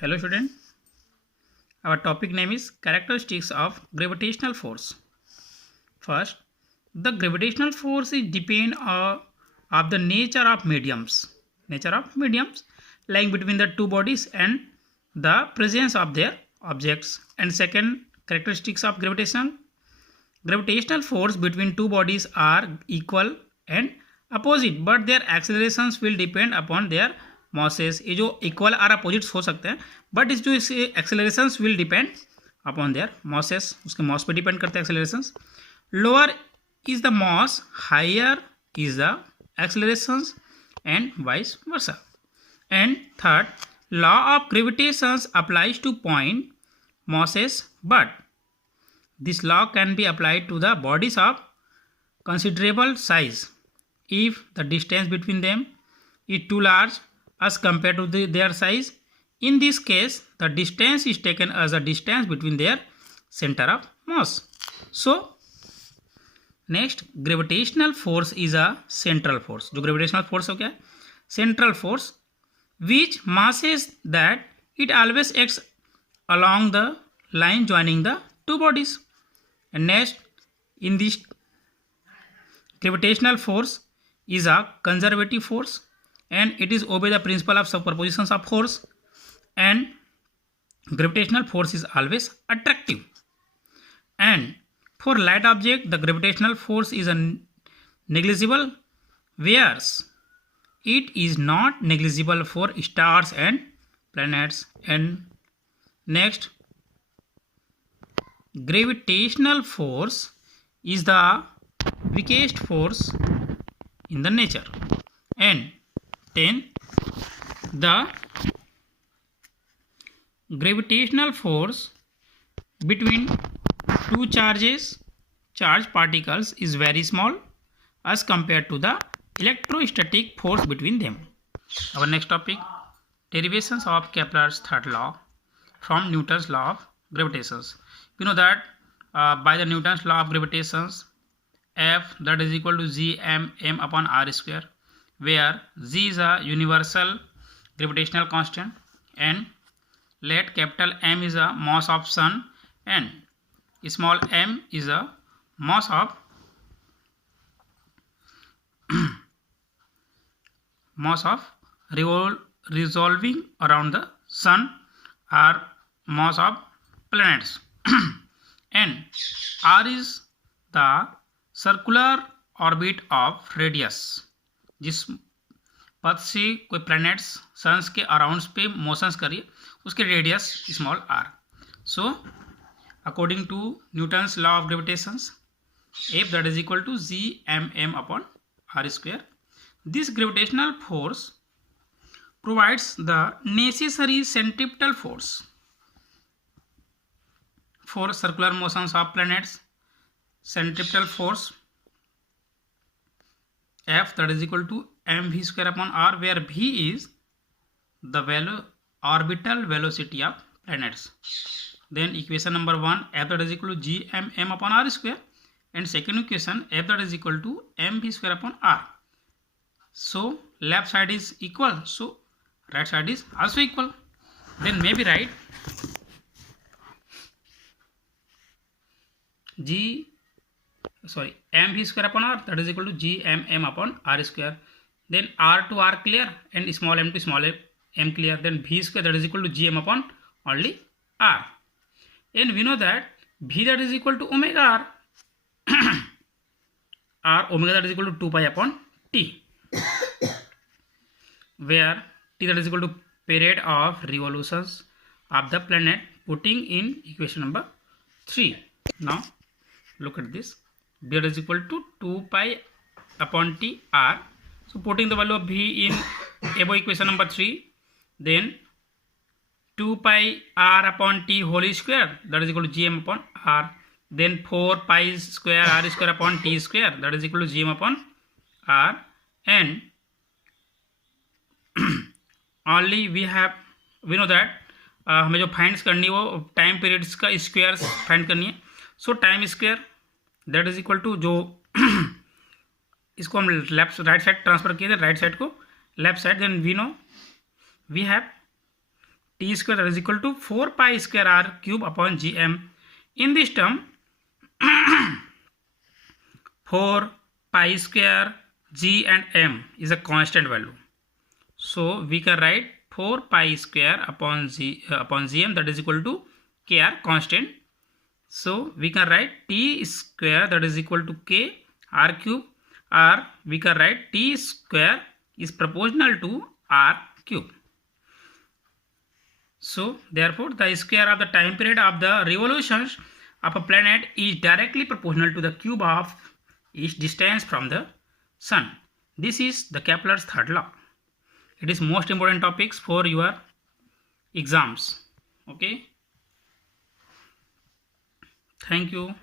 Hello student, our topic name is characteristics of gravitational force. First, the gravitational force is depend of the nature of mediums lying between the two bodies and the presence of their objects. And second, characteristics of gravitational force between two bodies are equal and opposite, but their accelerations will depend upon their masses. ये जो equal और opposites हो सकते हैं, but इस जो इसे accelerations will depend upon their masses, उसके mass पे depend करते हैं accelerations. Lower is the mass, higher is the accelerations, and vice versa. And third, law of gravitation applies to point masses, but this law can be applied to the bodies of considerable size if the distance between them is too large as compared to their size. In this case, the distance is taken as the distance between their center of mass. So, next, gravitational force is a central force. जो gravitational force हो क्या? Central force, which masses that it always acts along the line joining the two bodies. And next, in this gravitational force is a conservative force and it is obey the principle of superpositions of force, and gravitational force is always attractive. And for light object, the gravitational force is negligible, whereas it is not negligible for stars and planets. And next, gravitational force is the weakest force in the nature. And 10, the gravitational force between two charge particles is very small as compared to the electrostatic force between them. Our next topic, derivations of Kepler's third law from Newton's law of gravitation. You know that by the Newton's law of gravitation, F that is equal to G m upon r square, where G is a universal gravitational constant and let capital M is a mass of sun and small m is a mass of revolving around the sun or mass of planets. And r is the circular orbit of radius, जिस पथ से कोई planets suns के around पे motions करिए उसके radius small r. So according to Newton's law of gravitation, F that is equal to G m upon r square. This gravitational force provides the necessary centripetal force for circular motions of planets. Centripetal force F that is equal to mv square upon r, where v is the orbital velocity of planets. Then equation number 1, F that is equal to G m upon r square, and second equation F that is equal to mv square upon r. So left side is equal, so right side is also equal. Then maybe write mv square upon r that is equal to G m upon r square. Then r to r clear and small m to small m clear. Then v square that is equal to G m upon only r. And we know that v that is equal to omega r, r omega that is equal to 2 pi upon t, where t that is equal to period of revolutions of the planet, putting in equation number 3. Now look at this, v that is equal to 2 pi upon t r. So putting the value of v in above equation number 3, then 2 pi r upon t whole square that is equal to gm upon r. Then 4 pi square r square upon t square that is equal to gm upon r. And only we know that हमें जो find करनी है वो time periods का square find करनी है. So time square that is equal to, जो इसको हम राइट साइड ट्रांसफर किए थे, राइट साइड को left side, then we know we have T square that is equal to 4 pi square r cube upon gm. In this term 4 pi square g and m is a constant value, so we can write 4 pi square upon gm that is equal to kr constant. So we can write t square that is equal to k r cube, or we can write t square is proportional to r cube. So therefore the square of the time period of the revolutions of a planet is directly proportional to the cube of its distance from the sun. This is the Kepler's third law. It is most important topics for your exams. Okay. Thank you.